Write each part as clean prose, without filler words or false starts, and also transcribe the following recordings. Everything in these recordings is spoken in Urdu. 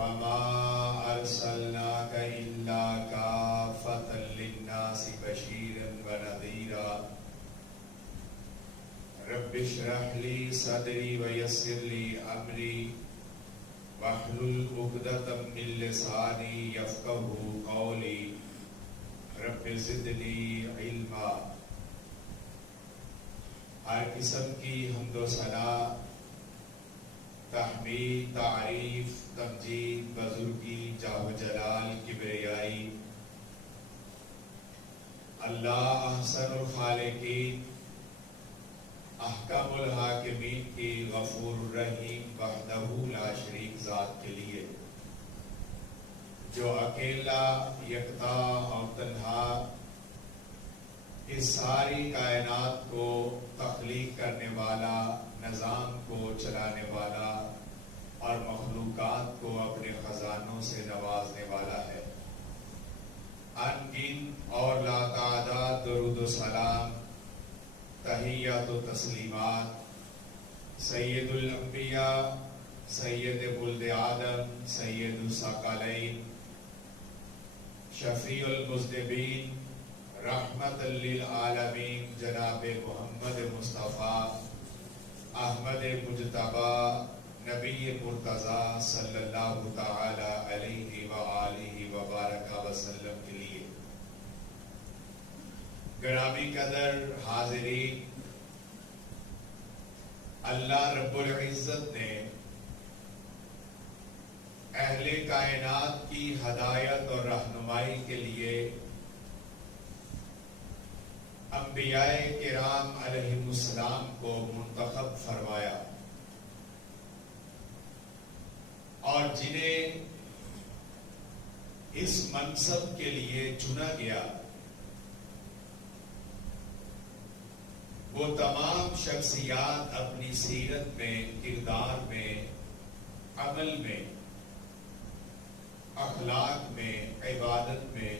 وما ارسلناك الا كافة للناس بشيرا ونذيرا رب اشرح لي صدري ويسر لي امري واحلل عقدة من لساني يفقهوا قولي رب زدني علما۔ ہر قسم کی حمد و ثنا، تحمید، تعریف، تمجید، بزرگی، جاہ و جلال، کبریائی اللہ احسن الخالقین، احکم الحاکمین کی غفور الرحیم وحدہ لا شریک ذات کے لیے، جو اکیلا، یکتا اور تنہا اس ساری کائنات کو تخلیق کرنے والا، نظام کو چلانے والا اور مخلوقات کو اپنے خزانوں سے نوازنے والا ہے۔ ان گن اور لا تعداد درود و سلام، تحیات و تسلیمات سید الانبیاء، سید ولد آدم، سید الثقلین، شفیع المذنبین، رحمت للعالمین جناب محمد مصطفیٰ احمد مجتبیٰ نبی مرتضیٰ صلی اللہ تعالی علیہ وآلہ وبارک وسلم کے لیے۔ گرامی قدر حاضرین، اللہ رب العزت نے اہل کائنات کی ہدایت اور رہنمائی کے لیے انبیاء کرام علیہم السلام کو منتخب فرمایا، اور جنہیں اس منصب کے لیے چنا گیا وہ تمام شخصیات اپنی سیرت میں، کردار میں، عمل میں، اخلاق میں، عبادت میں،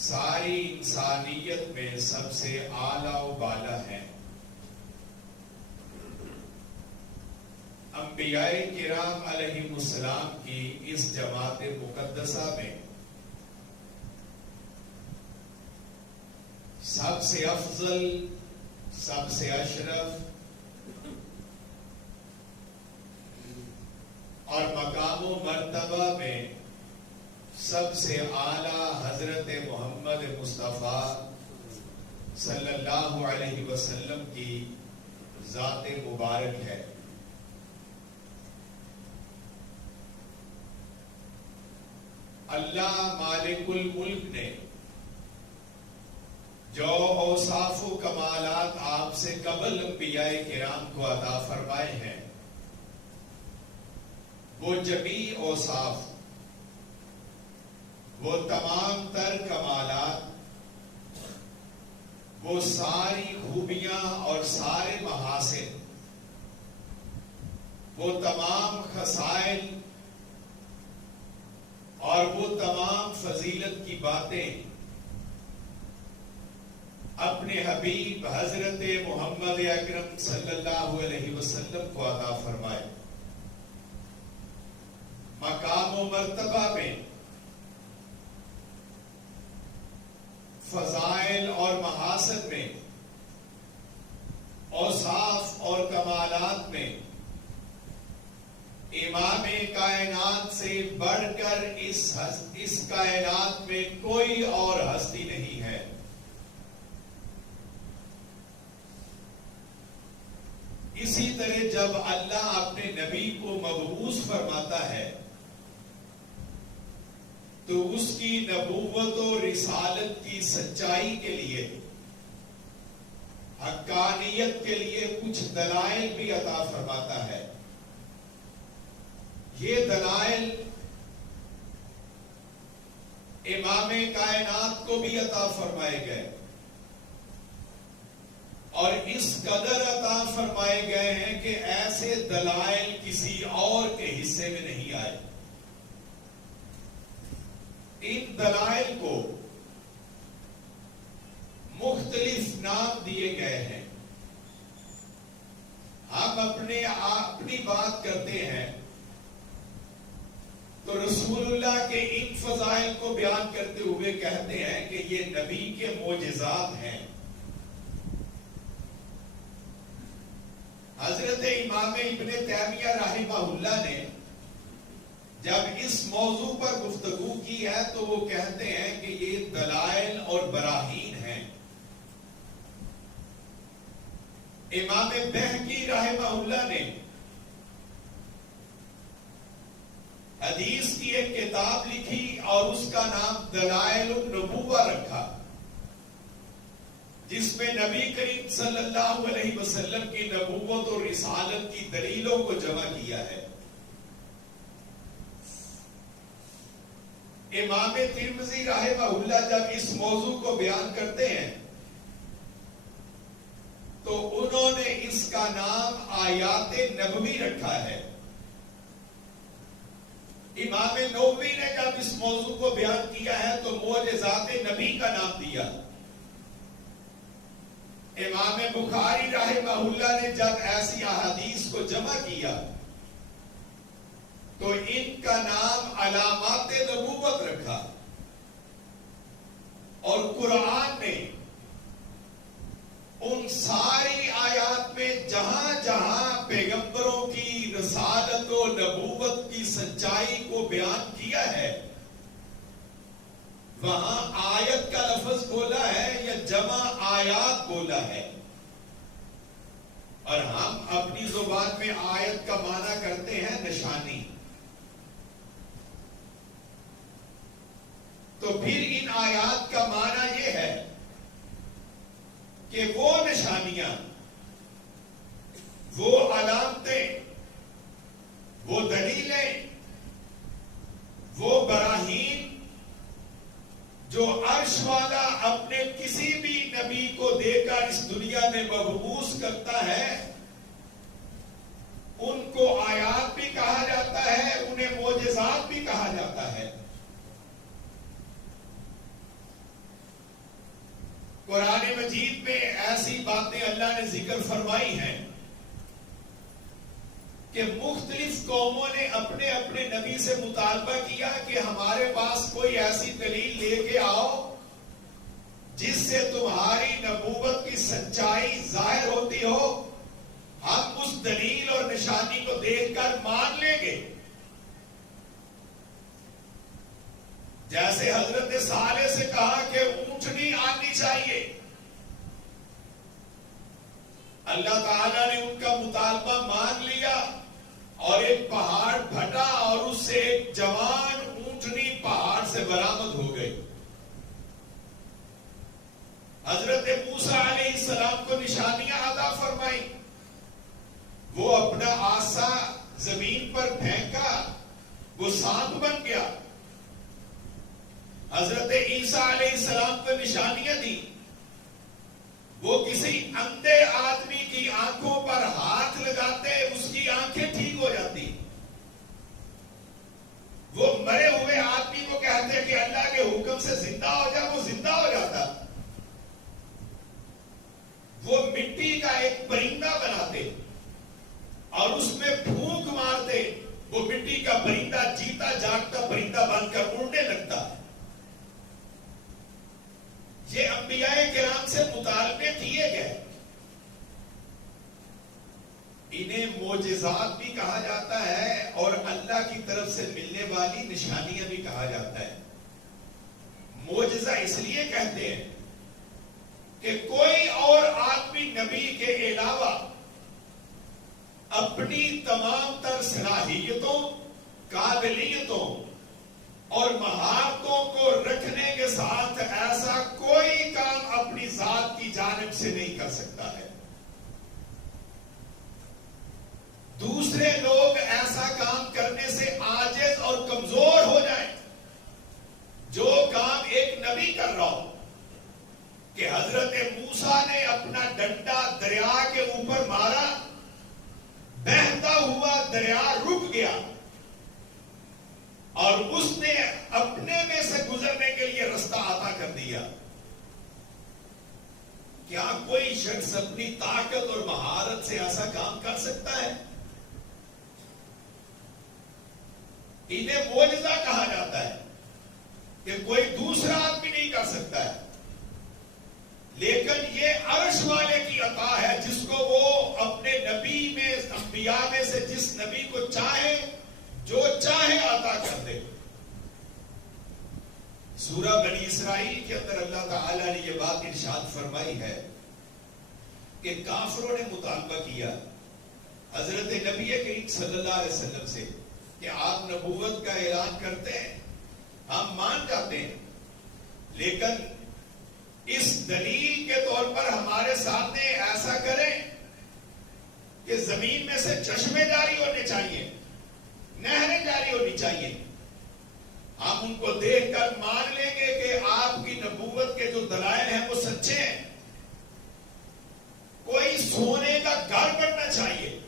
ساری انسانیت میں سب سے اعلیٰ و بالا ہیں۔ انبیاء کرام علیہم السلام کی اس جماعت مقدسہ میں سب سے افضل، سب سے اشرف اور مقام و مرتبہ میں سب سے اعلیٰ حضرت محمد مصطفیٰ صلی اللہ علیہ وسلم کی ذات مبارک ہے۔ اللہ مالک الملک نے جو اوصاف و کمالات آپ سے قبل انبیاء کرام کو عطا فرمائے ہیں، وہ جمیع اوصاف، وہ تمام تر کمالات، وہ ساری خوبیاں اور سارے محاسن، وہ تمام خصائل اور وہ تمام فضیلت کی باتیں اپنے حبیب حضرت محمد اکرم صلی اللہ علیہ وسلم کو عطا فرمائے۔ مقام و مرتبہ میں، فضائل اور محاسن میں، اوصاف اور کمالات میں امام کائنات سے بڑھ کر اس کائنات میں کوئی اور ہستی نہیں ہے۔ اسی طرح جب اللہ اپنے نبی کو مبعوث فرماتا ہے تو اس کی نبوت و رسالت کی سچائی کے لیے، حقانیت کے لیے کچھ دلائل بھی عطا فرماتا ہے۔ یہ دلائل امام کائنات کو بھی عطا فرمائے گئے، اور اس قدر عطا فرمائے گئے ہیں کہ ایسے دلائل کسی اور کے حصے میں نہیں آئے۔ ان دلائل کو مختلف نام دیے گئے ہیں۔ ہم اپنی بات کرتے ہیں فضائل کو بیان کرتے ہوئے کہتے ہیں کہ یہ نبی کے معجزات ہیں. حضرت امام ابن تیمیہ رحمہ اللہ نے جب اس موضوع پر گفتگو کی ہے تو وہ کہتے ہیں کہ یہ دلائل اور براہین ہیں. امام بہقی رحمہ اللہ نے حدیث کی ایک کتاب لکھی اور اس کا نام دلائل النبوہ رکھا، جس میں نبی کریم صلی اللہ علیہ وسلم کی نبوت اور رسالت کی دلیلوں کو جمع کیا ہے. امام ترمذی رحمہ اللہ جب اس موضوع کو بیان کرتے ہیں تو انہوں نے اس کا نام آیات نبوی رکھا ہے. امام نووی نے جب اس موضوع کو بیان کیا ہے تو معجزات نبی کا نام دیا. امام بخاری رحمہ اللہ نے جب ایسی احادیث کو جمع کیا تو ان کا نام علامات نبوت رکھا. اور قرآن نے ان ساری آیات میں جہاں جہاں پیغمبروں کی رسالت و نبوت کی سچائی کو بیان کیا ہے وہاں آیت کا لفظ بولا ہے یا جمع آیات بولا ہے. اور ہم اپنی زبان میں آیت کا معنی کرتے ہیں نشانی. تو پھر ان آیات کا معنی یہ ہے کہ وہ نشانیاں، وہ علامتیں، وہ دلیلیں، وہ براہین جو عرش والا اپنے کسی بھی نبی کو دے کر اس دنیا میں مبعوث کرتا ہے، ان کو آیات بھی کہا جاتا ہے، انہیں معجزات بھی کہا جاتا ہے. قرآن مجید میں ایسی باتیں اللہ نے ذکر فرمائی ہیں کہ مختلف قوموں نے اپنے اپنے نبی سے مطالبہ کیا کہ ہمارے پاس کوئی ایسی دلیل لے کے آؤ جس سے تمہاری نبوت کی سچائی ظاہر ہوتی ہو، ہم اس دلیل اور نشانی کو دیکھ کر مان لیں گے. جیسے حضرت صالح سے کہا کہ اونٹنی آنی چاہیے، اللہ تعالیٰ نے ان کا مطالبہ مان لیا اور ایک پہاڑ پھٹا اور اس سے ایک جوان اونٹنی پہاڑ سے برآمد ہو گئی. حضرت موسیٰ علیہ السلام کو نشانیاں عطا فرمائی، وہ اپنا عصا زمین پر پھینکا، وہ سانپ بن گیا. حضرت عیسیٰ علیہ السلام کو نشانیاں دی، وہ کسی اندھے آدمی کی آنکھوں پر ہاتھ لگاتے اس کی آنکھیں ٹھیک ہو جاتی. وہ مرے ہوئے آدمی کو کہتے کہ اللہ کے حکم سے زندہ ہو جا، وہ زندہ ہو جاتا. وہ مٹی کا ایک پرندہ بناتے اور اس میں پھونک مارتے، وہ مٹی کا پرندہ جیتا جاگتا پرندہ بن کر اڑنے لگتا. یہ انبیاء کرام سے مطالبے کیے گئے. انہیں معجزات بھی کہا جاتا ہے اور اللہ کی طرف سے ملنے والی نشانیاں بھی کہا جاتا ہے. معجزہ اس لیے کہتے ہیں کہ کوئی اور آدمی نبی کے علاوہ اپنی تمام تر صلاحیتوں، قابلیتوں اور مہارتوں کو رکھنے کے ساتھ ایسا کوئی کام اپنی ذات کی جانب سے نہیں کر سکتا ہے. دوسرے لوگ ایسا کام کرنے سے عاجز اور کمزور ہو جائیں. جو کام ایک نبی کر رہا ہو کہ حضرت موسیٰ نے اپنا ڈنڈا دریا کے اوپر مارا، بہتا ہوا دریا رک گیا اور اس نے اپنے میں سے گزرنے کے لیے رستہ عطا کر دیا. کیا کوئی شخص اپنی طاقت اور مہارت سے ایسا کام کر سکتا ہے؟ انہیں معجزہ کہا جاتا ہے. کہ کوئی دوسرا آدمی نہیں کر سکتا ہے، لیکن یہ عرش والے کی عطا ہے جس کو وہ اپنے نبی میں، انبیاء میں سے جس نبی کو چاہے جو چاہے عطا کر دے۔ سورہ بنی اسرائیل کے اندر اللہ تعالیٰ نے یہ بات ارشاد فرمائی ہے کہ کافروں نے مطالبہ کیا حضرت نبی کریم صلی اللہ علیہ وسلم سے کہ آپ نبوت کا اعلان کرتے ہیں، ہم مان جاتے ہیں، لیکن اس دلیل کے طور پر ہمارے سامنے ایسا کریں کہ زمین میں سے چشمے جاری ہونے چاہیے، نہریں جاری ہونی چاہیے، ہم ان کو دیکھ کر مان لیں گے کہ آپ کی نبوت کے جو دلائل ہیں وہ سچے ہیں۔ کوئی سونے کا گھر بننا چاہیے،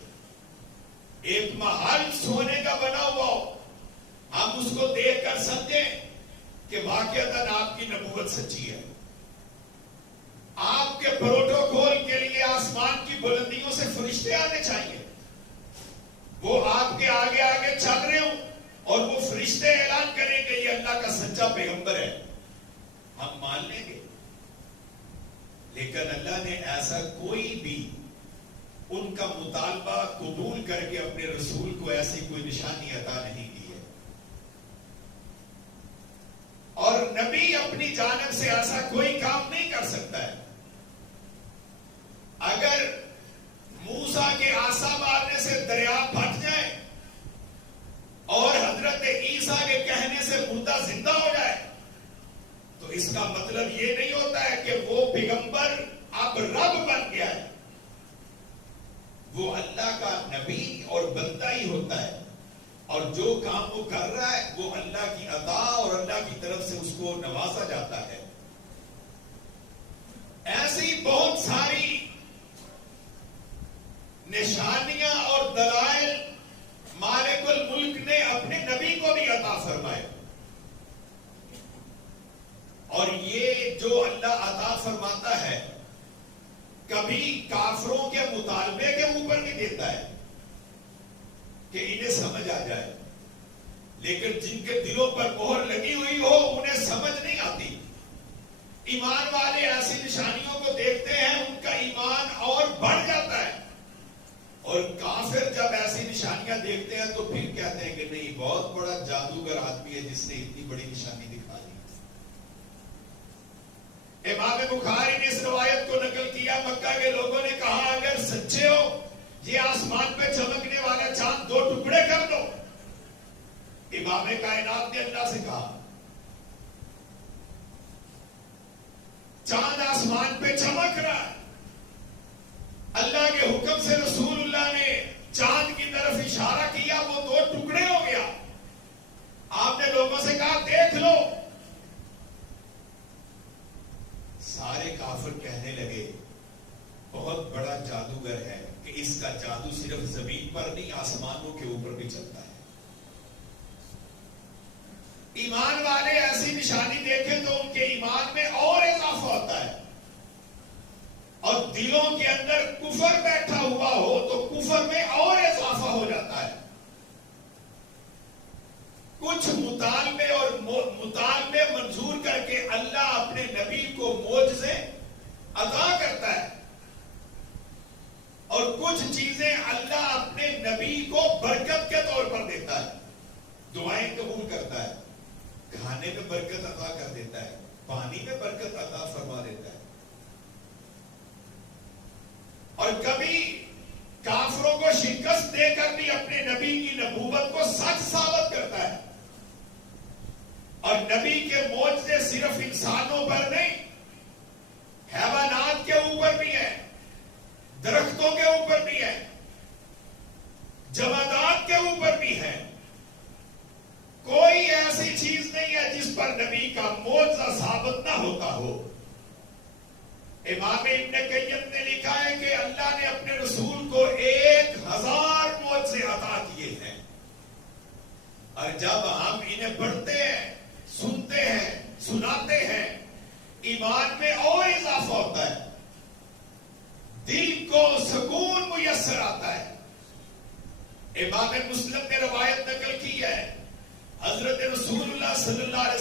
ایک محل سونے کا بنا ہوا ہو، ہم اس کو دیکھ کر سمجھیں کہ واقعتاً آپ کی نبوت سچی ہے۔ آپ کے پروٹوکول کے لیے آسمان کی بلندیوں سے فرشتے آنے چاہیے، وہ آپ کے آگے آگے چل رہے ہوں اور وہ فرشتے اعلان کریں کہ یہ اللہ کا سچا پیغمبر ہے، ہم مان لیں گے۔ لیکن اللہ نے ایسا کوئی بھی ان کا مطالبہ قبول کر کے اپنے رسول کو ایسی کوئی نشانی عطا نہیں کی ہے، اور نبی اپنی جانب سے ایسا کوئی کام نہیں کر سکتا ہے۔ اگر موسیٰ کے عصا مارنے سے دریا پھٹ جائے اور حضرت عیسیٰ کے کہنے سے مردہ زندہ ہو جائے تو اس کا مطلب یہ نہیں ہوتا ہے کہ وہ پیغمبر اب رب بن گیا ہے، وہ اللہ کا نبی اور بندہ ہی ہوتا ہے، اور جو کام وہ کر رہا ہے وہ اللہ کی عطا اور اللہ کی طرف سے اس کو نوازا جاتا ہے۔ ایسی بہت ساری نشانیاں اور دلائل مالک الملک نے اپنے نبی کو بھی عطا فرمائے، اور یہ جو اللہ عطا فرماتا ہے کبھی کافروں کے مطالبے کے اوپر بھی دیتا ہے کہ انہیں سمجھ آ جائے، لیکن جن کے دلوں پر مہر لگی ہوئی ہو انہیں سمجھ نہیں آتی۔ ایمان والے ایسی نشانیوں کو دیکھتے ہیں، ان کا ایمان اور بڑھ جاتا ہے، اور کافر جب ایسی نشانیاں دیکھتے ہیں تو پھر کہتے ہیں کہ نہیں، بہت بڑا جادوگر آدمی ہے جس نے اتنی بڑی نشانی دکھا دی۔ امام بخاری نے اس روایت کو نقل کیا، مکہ کے لوگوں نے کہا اگر سچے ہو یہ آسمان پہ چمکنے والا چاند دو ٹکڑے کر دو۔ امام کائنات نے اللہ سے کہا چاند آسمان پہ چمک رہا ہے، اللہ کے حکم سے رسول اللہ نے چاند کی طرف اشارہ کیا، وہ دو ٹکڑے ہو گیا۔ آپ نے لوگوں سے کہا دیکھ لو، سارے کافر کہنے لگے بہت بڑا جادوگر ہے کہ اس کا جادو صرف زمین پر نہیں آسمانوں کے اوپر بھی چلتا ہے۔ ایمان والے ایسی نشانی دیکھیں تو ان کے ایمان میں اور اضافہ ہوتا ہے، اور دلوں کے اندر کفر بیٹھا ہوا ہو تو کفر میں اور اضافہ ہو جاتا ہے۔ کچھ مطالبے اور مطالبے منظور کر کے اللہ اپنے نبی کو معجزے عطا کرتا ہے، اور کچھ چیزیں اللہ اپنے نبی کو برکت کے طور پر دیتا ہے، دعائیں قبول کرتا ہے، کھانے میں برکت عطا کر دیتا ہے، پانی میں برکت عطا فرما دیتا ہے، اور کبھی کافروں کو شکست دے کر بھی اپنے نبی کی نبوت کو سچ ثابت کرتا ہے۔ اور نبی کے معجزے صرف انسانوں پر نہیں، حیوانات کے اوپر بھی ہے، درختوں کے اوپر بھی ہے، جمادات کے اوپر بھی ہے۔ کوئی ایسی چیز نہیں ہے جس پر نبی کا معجزہ ثابت نہ ہوتا ہو۔ امام ابن قیم نے لکھا ہے کہ اللہ نے اپنے رسول کو 1000 معجزے عطا کیے ہیں، اور جب ہم انہیں پڑھتے ہیں، سنتے ہیں، سناتے ہیں، ایمان میں اور اضافہ ہوتا ہے، دل کو سکون میسر آتا ہے۔ امام مسلم نے روایت نقل کی ہے، حضرت رسول اللہ صلی اللہ علیہ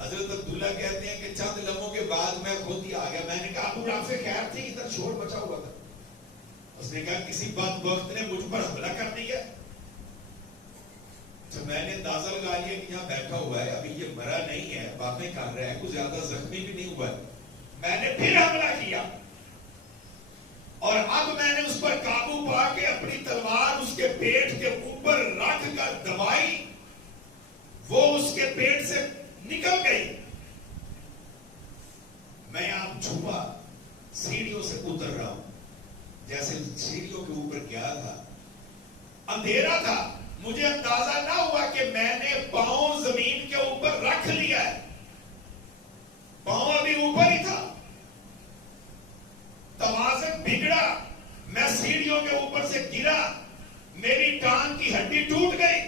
حضرت عبداللہ کہتے ہیں کہ چند لمحوں کے بعد میں خود ہی آ گیا. میں نے کہا ابو رافع خیر تھی؟ ادھر شور مچا ہوا تھا. اس نے کہا کسی بدبخت نے مجھ پر حملہ کر دیا. تو میں نے اندازہ لگا لیا کہ یہاں بیٹھا ہوا ہے, ابھی یہ مرا نہیں ہے, باتیں کر رہا ہے, کچھ زیادہ زخمی بھی نہیں ہوا ہے. میں نے پھر حملہ کیا اور اب میں نے اس پر قابو پا کے اپنی تلوار اس کے پیٹ کے اوپر رکھ کر دبائی. وہ اس کے پیٹ سے نکل گئی. میں آپ چھپا سیڑھیوں سے اتر رہا ہوں. جیسے سیڑھیوں کے اوپر گیا تھا, اندھیرا تھا, مجھے اندازہ نہ ہوا کہ میں نے پاؤں زمین کے اوپر رکھ لیا ہے. پاؤں ابھی اوپر ہی تھا. توازن بگڑا, میں سیڑھیوں کے اوپر سے گرا, میری ٹانگ کی ہڈی ٹوٹ گئی.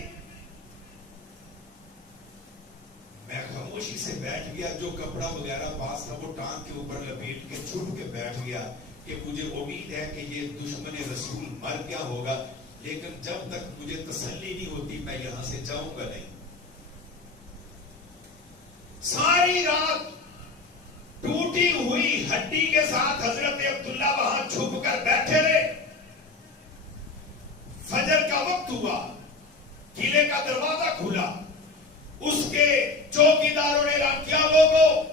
میں خاموشی سے بیٹھ گیا. جو کپڑا وغیرہ پاس تھا وہ ٹانگ کے اوپر لپیٹ کے چھپ کے بیٹھ گیا کہ مجھے امید ہے کہ یہ دشمن رسول مر گیا ہوگا, لیکن جب تک مجھے تسلی نہیں ہوتی میں یہاں سے جاؤں گا نہیں. ساری رات ٹوٹی ہوئی ہڈی کے ساتھ حضرت عبداللہ وہاں چھپ کر بیٹھے رہے. فجر کا وقت ہوا, قلعے کا دروازہ کھلا. اس کے چوکیداروں نے اعلان کیا, لوگوں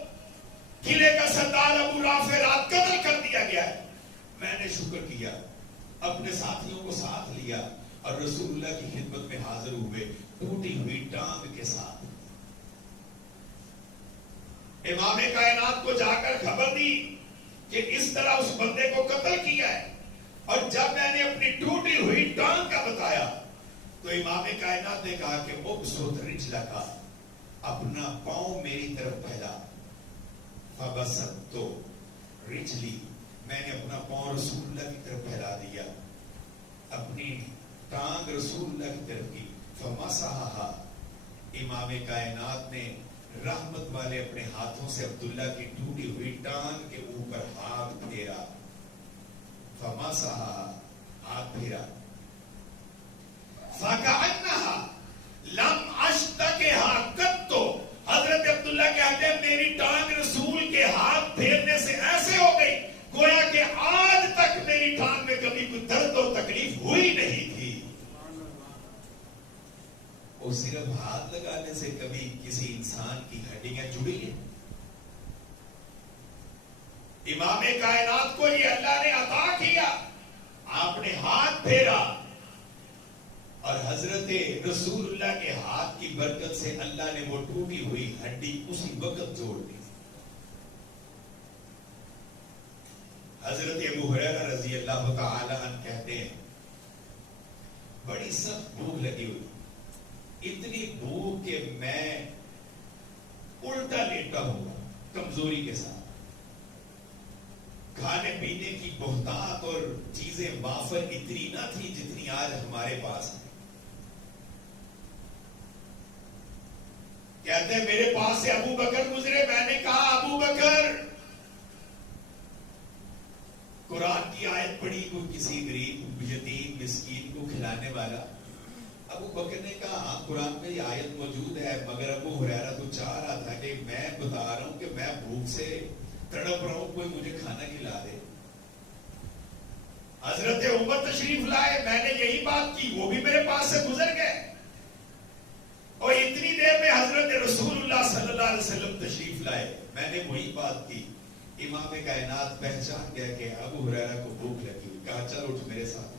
قلعے کا سردار ابو رافع رات قتل کر دیا گیا ہے. میں نے شکر کیا, اپنے ساتھیوں کو ساتھ لیا اور رسول اللہ کی خدمت میں حاضر ہوئے ٹوٹی ہوئی ٹانگ کے ساتھ. امام کائنات کو جا کر خبر دی کہ اس طرح اس بندے کو قتل کیا ہے. اور جب میں نے اپنی ٹوٹی ہوئی ٹانگ کا بتایا تو امام کائنات نے کہا کہ ابسط رجلک, اپنا پاؤں میری طرف پھیلا. فبسطت رجلی, میں نے اپنا پاؤں رسول اللہ کی طرف پھیلا دیا, اپنی ٹانگ رسول اللہ کی طرف کی. فمسحھا, امام کائنات نے رحمت والے اپنے ہاتھوں سے عبداللہ کی ٹوٹی ہوئی ٹانگ کے اوپر ہاتھ پھیرا. فمسحھا, ہاتھ پھیرا. فَكَأَنَّهَا لَمْ أَشْتَكِهَا قَطُّ, حضرت عبداللہ کہتے ہیں میری ٹانگ رسول کے ہاتھ پھیرنے سے ایسے ہو گئی گویا کہ آج تک میری ٹانگ میں کبھی کوئی درد اور تکلیف ہوئی نہیں تھی. اور صرف ہاتھ لگانے سے کبھی کسی انسان کی ہڈیاں جڑی ہیں؟ امام کائنات کو یہ اللہ نے عطا کیا, آپ نے ہاتھ پھیرا اور حضرت رسول اللہ کے ہاتھ کی برکت سے اللہ نے وہ ٹوٹی ہوئی ہڈی اسی وقت جوڑ دی. حضرت ابو ہریرہ رضی اللہ تعالی عنہ کہتے ہیں بڑی سخت بھوک لگی ہوئی, اتنی بھوک کہ میں الٹا لیٹا ہوا کمزوری کے ساتھ. کھانے پینے کی بہتات اور چیزیں وافر اتنی نہ تھی جتنی آج ہمارے پاس ہے. کہتے ہیں میرے پاس سے ابو بکر گزرے, میں نے کہا ابو بکر, قرآن کی آیت پڑھی کوئی کسی غریب یتیم مسکین کو کھلانے والا. ابو بکر نے کہا ہاں قرآن میں یہ آیت موجود ہے, مگر ابو ہریرہ تو چاہ رہا تھا کہ میں بتا رہا ہوں کہ میں بھوک سے تڑپ رہا ہوں, کوئی مجھے کھانا کھلا دے. حضرت عمر تشریف لائے, میں نے یہی بات کی, وہ بھی میرے پاس سے گزر گئے اور اتنی دیر میں حضرت رسول اللہ صلی اللہ علیہ وسلم تشریف لائے. میں نے وہی بات کی. امام کائنات پہچان گیا کہ ابو ہریرہ کو بھوک لگی ہوئی. کہا چل اٹھ میرے ساتھ.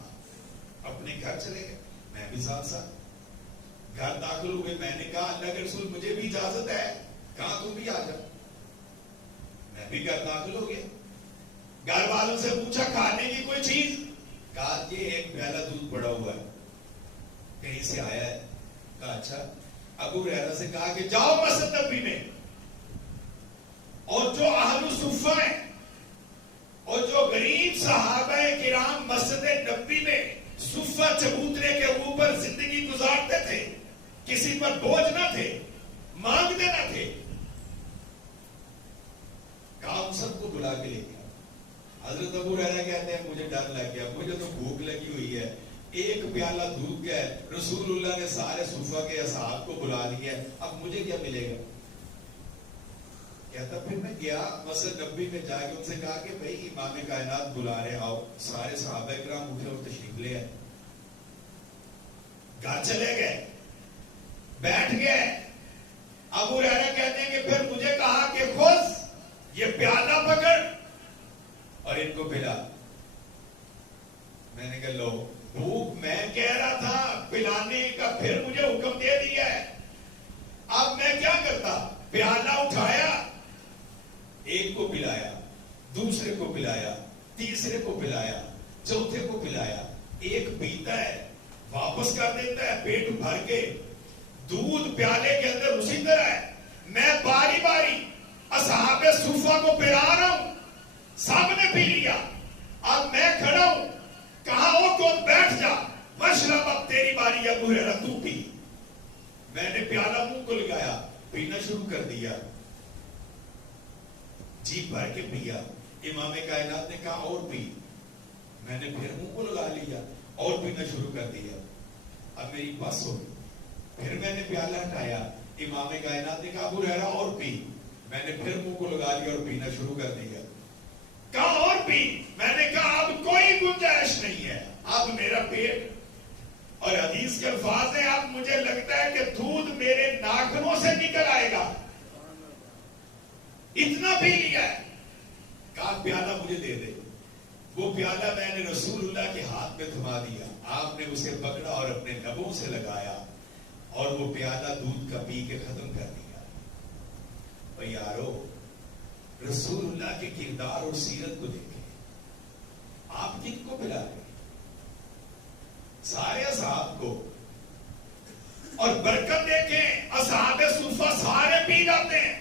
اپنے گھر چلے گئے, میں بھی ساتھ ساتھ گھر داخل ہوئے. میں نے کہا اللہ کے رسول مجھے بھی اجازت ہے. کہاں تم بھی آ جا. میں بھی گھر داخل ہو گیا. گھر والوں سے پوچھا کھانے کی کوئی چیز؟ کہا یہ ایک پیالہ دودھ پڑا ہوا ہے, کہیں سے آیا ہے. کہا اچھا. ابو ہریرہ سے کہا کہ جاؤ مسجد نبوی میں اور جو اہل صفہ ہیں اور جو غریب صحابہ کرام مسجد نبوی میں صفہ چبوترے کے اوپر زندگی گزارتے تھے, کسی پر بوجھ نہ تھے, مانگتے نہ تھے, کہا ان سب کو بلا کے لے گیا. حضرت ابو ہریرہ کہتے ہیں مجھے ڈر لگ گیا, مجھے تو بھوک لگی ہوئی ہے, ایک پیالہ دودھ کا ہے, رسول اللہ نے سارے صفہ کے اصحاب کو بلا لیا ہے, اب مجھے کیا ملے گا. کہتا پھر میں گیا مسجد نبوی میں جا کے ان سے کہا کہ بھائی امام کائنات بلا رہے آؤ. سارے صحابہ کرام اٹھے اور تشریف لے آئے. گھر چلے گئے, بیٹھ گئے. ابو ہریرہ کہتے ہیں کہ پھر مجھے کہا کہ خود یہ پیالہ پکڑ اور ان کو پلا. میں نے کہا لو, بھوک میں کہہ رہا تھا پلانے کا, پھر مجھے حکم دے دیا ہے, اب میں کیا کرتا. پیالہ اٹھایا, ایک کو پلایا, دوسرے کو پلایا, تیسرے کو پلایا, چوتھے کو پلایا. ایک پیتا ہے واپس کر دیتا ہے پیٹ بھر کے. دودھ پیالے کے اندر اسی طرح ہے. میں باری باری اصحاب صفہ کو پلا رہا ہوں, سب نے پی لیا, اب میں کھڑا ہوں, کہا وہ کون بیٹھ جا, مشرب اب تیری باری, ابو ہریرہ تو پی. میں نے پیالہ منہ کو لگایا, پینا شروع کر دیا, جیب بھر کے پیا. امام کائنات نے کہا اور پی. میں نے پھر منہ کو لگا لیا اور پینا شروع کر دیا. اب میری بس ہو گئی. پھر میں نے پیالہ ہٹایا, امام کائنات نے کہا ابو ہریرہ اور پی. میں نے پھر منہ کو لگا لیا اور پینا شروع کر دیا. کہا اور پی. میں نے کہا اب کوئی گنجائش نہیں ہے, اب میرا پیٹ, اور حدیث کے الفاظ ہیں, اب مجھے لگتا ہے کہ دودھ میرے ناخنوں سے نکل آئے گا, اتنا پی لیا ہے. کہا پیالہ مجھے دے دے. وہ پیالہ میں نے رسول اللہ کے ہاتھ میں تھما دیا. آپ نے اسے پکڑا اور اپنے لبوں سے لگایا اور وہ پیالہ دودھ کا پی کے ختم کر دیا. اور یارو, رسول اللہ کے کردار اور سیرت کو دیکھیں. آپ کن کو پلا رہے, سارے اصحاب کو, اور برکت دیکھیں اصحاب صفہ سارے پی جاتے ہیں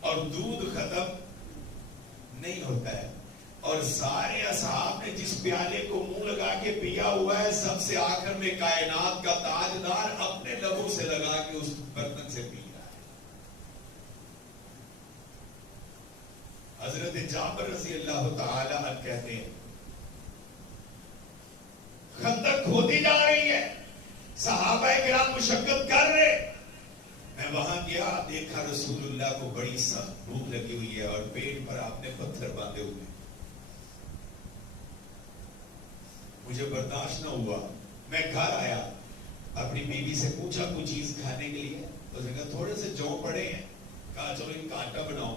اور دودھ ختم نہیں ہوتا ہے. اور سارے اصحاب نے جس پیالے کو منہ لگا کے پیا ہوا ہے, سب سے آخر میں کائنات کا تاجدار اپنے لبوں سے لگا کے اس برتن سے پی رہا ہے. حضرت جابر رضی اللہ تعالی عنہ کہتے ہیں خندق کھودی جا رہی ہے, صحابہ کرام مشقت کر رہے. میں وہاں گیا, دیکھا رسول اللہ کو بڑی سخت بھوک لگی ہوئی ہے اور پیٹ پر آپ نے پتھر باندھے ہوئے. مجھے برداشت نہ ہوا, میں گھر آیا, اپنی بیوی سے پوچھا کوئی چیز کھانے کے لیے. اس نے کہا تھوڑے سے جو پڑے ہیں. کہا چلو ان کا آٹا بناؤ.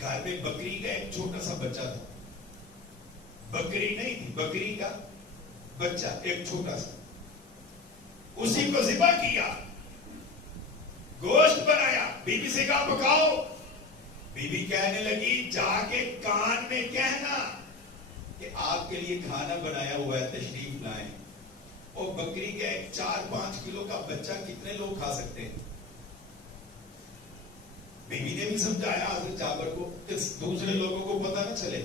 گھر میں بکری کا ایک چھوٹا سا بچہ تھا, بکری نہیں تھی, بکری کا بچہ ایک چھوٹا سا, اسی کو ذبح کیا, گوشت بنایا. بیوی سے کہا پکاؤ. بیوی کہنے لگی جا کے کان میں کہنا کہ آپ کے لیے کھانا بنایا ہوا ہے, تشریف لائیں. اور بکری کا ایک 4-5 کلو کا بچہ کتنے لوگ کھا سکتے ہیں؟ بیوی نے بھی سمجھایا حضرت جابر کو کہ دوسرے لوگوں کو پتہ نہ چلے.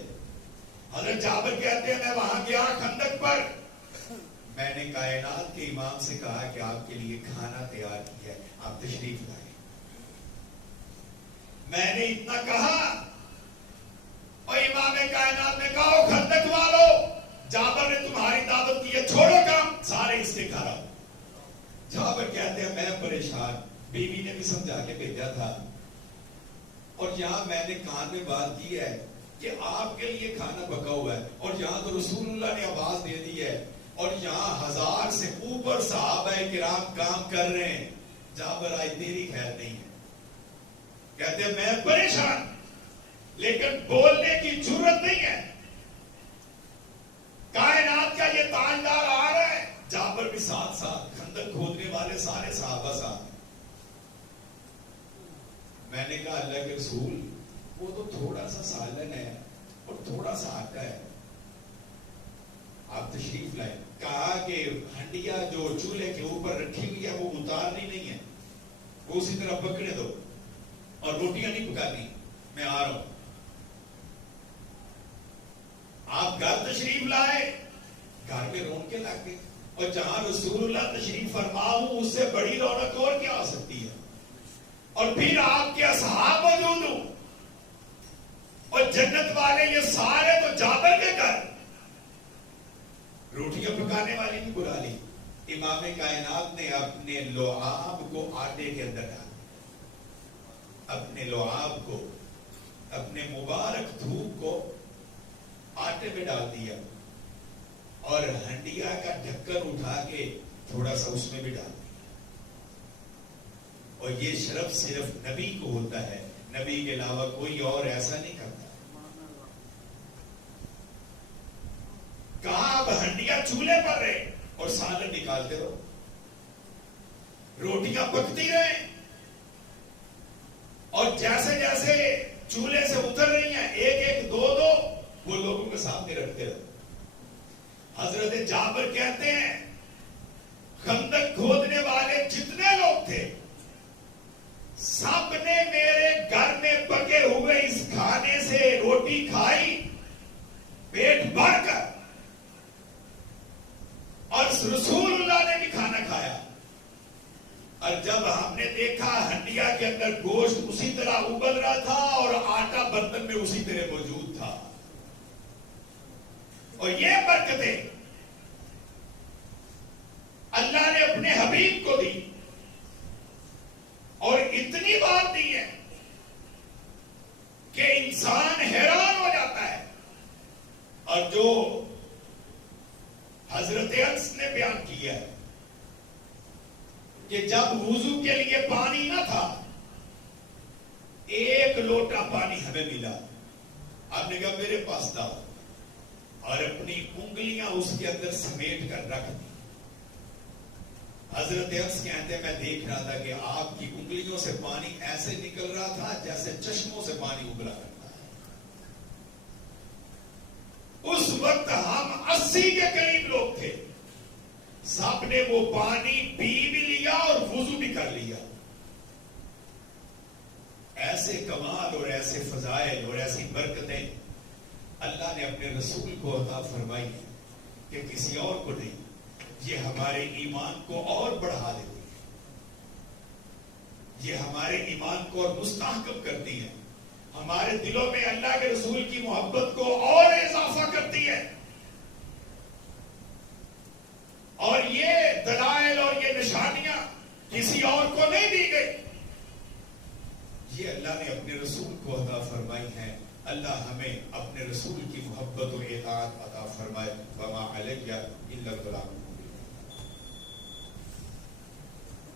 حضرت جابر کہتے ہیں میں وہاں گیا خندق پر, میں نے کائنات کے امام سے کہا کہ آپ کے لیے کھانا تیار کیا ہے, آپ تشریف لائیں. میں نے اتنا کہا اور امام کائنات نے کہا خندق والو, جابر نے تمہاری دعوت کی ہے, چھوڑو کام, سارے اس سے کھا رہا. جابر کہتے ہیں میں پریشان, بیوی نے بھی سمجھا کے بھیجا تھا, اور یہاں میں نے کان میں بات کی ہے کہ آپ کے لیے کھانا پکا ہوا ہے, اور یہاں تو رسول اللہ نے آواز دے دی ہے, اور یہاں 1000 سے اوپر صحابہ کرام کام کر رہے ہیں. جابر آج تیری خیر نہیں ہے. کہتے ہیں میں پریشان, لیکن بولنے کی جرت نہیں ہے. کائنات کا یہ تاجدار آ رہا ہے. جابر بھی ساتھ ساتھ, خندق کھودنے والے سارے صحابہ ساتھ. میں نے کہا اللہ کے رسول, وہ تو تھوڑا سا سالن ہے اور تھوڑا سا آٹا ہے, آپ تشریف لائیں. کہا کہ ہنڈیا جو چولہے کے اوپر رکھی ہوئی ہے وہ اتارنی نہیں ہے, وہ اسی طرح پکڑے دو, اور روٹیاں نہیں پکانی, میں آ رہا ہوں. آپ گھر تشریف لائے, گھر میں رون کے لگ گئے, اور جہاں رسول اللہ تشریف فرما ہوں اس سے بڑی رونق اور کیا ہو سکتی ہے. اور پھر آپ کے اصحاب موجود ہوں, اور جنت والے یہ سارے تو جابر کے گھر. روٹیاں پکانے والی بھی بلا لی. امام کائنات نے اپنے لعاب کو آٹے کے اندر ڈالا, اپنے لعاب کو اپنے مبارک دھوپ کو آٹے میں ڈال دیا اور ہنڈیا کا ڈھکن اٹھا کے تھوڑا سا اس میں بھی ڈال دیا. اور یہ شرف صرف نبی کو ہوتا ہے, نبی کے علاوہ کوئی اور ایسا نہیں کرتا. کہاں اب ہنڈیا چولہے پر رہے اور سالن نکالتے رہو, روٹیاں پکتی رہیں, اور جیسے جیسے چولہے سے اتر رہی ہیں ایک ایک دو دو وہ لوگوں کے سامنے رکھتے رہو. حضرت جابر کہتے ہیں خندق کھودنے والے جتنے لوگ تھے سب نے میرے گھر میں پکے ہوئے اس کھانے سے روٹی کھائی پیٹ بھر کر, اور رسول اللہ نے بھی کھانا کھایا. اور جب ہم نے دیکھا ہنڈیا کے اندر گوشت اسی طرح ابل رہا تھا اور آٹا برتن میں اسی طرح موجود تھا. اور یہ برکتیں اللہ نے اپنے حبیب کو دی اور اتنی بار دی ہے کہ انسان حیران ہو جاتا ہے. اور جو حضرت انس نے بیان کیا ہے کہ جب وضو کے لیے پانی نہ تھا, ایک لوٹا پانی ہمیں ملا, آپ نے کہا میرے پاس تھا, اور اپنی انگلیاں اس کے اندر سمیٹ کر رکھ دی. حضرت انس کہتے ہیں میں دیکھ رہا تھا کہ آپ کی انگلیوں سے پانی ایسے نکل رہا تھا جیسے چشموں سے پانی ابلا کرتا ہے. اس وقت ہم 80 کے قریب لوگ تھے, سب نے وہ پانی پی بھی لیا اور وضو بھی کر لیا. ایسے کمال اور ایسے فضائل اور ایسی برکتیں اللہ نے اپنے رسول کو عطا فرمائی کہ کسی اور کو نہیں. یہ ہمارے ایمان کو اور بڑھا دیتی ہے, یہ ہمارے ایمان کو اور مستحکم کرتی ہے, ہمارے دلوں میں اللہ کے رسول کی محبت کو اور اضافہ کرتی ہے. اور یہ دلائل اور یہ نشانیاں کسی اور کو نہیں دی گئی, یہ اللہ نے اپنے رسول کو عطا فرمائی ہیں. اللہ ہمیں اپنے رسول کی محبت و اطاعت عطا فرمائے. وما علیہ الا البلاغ.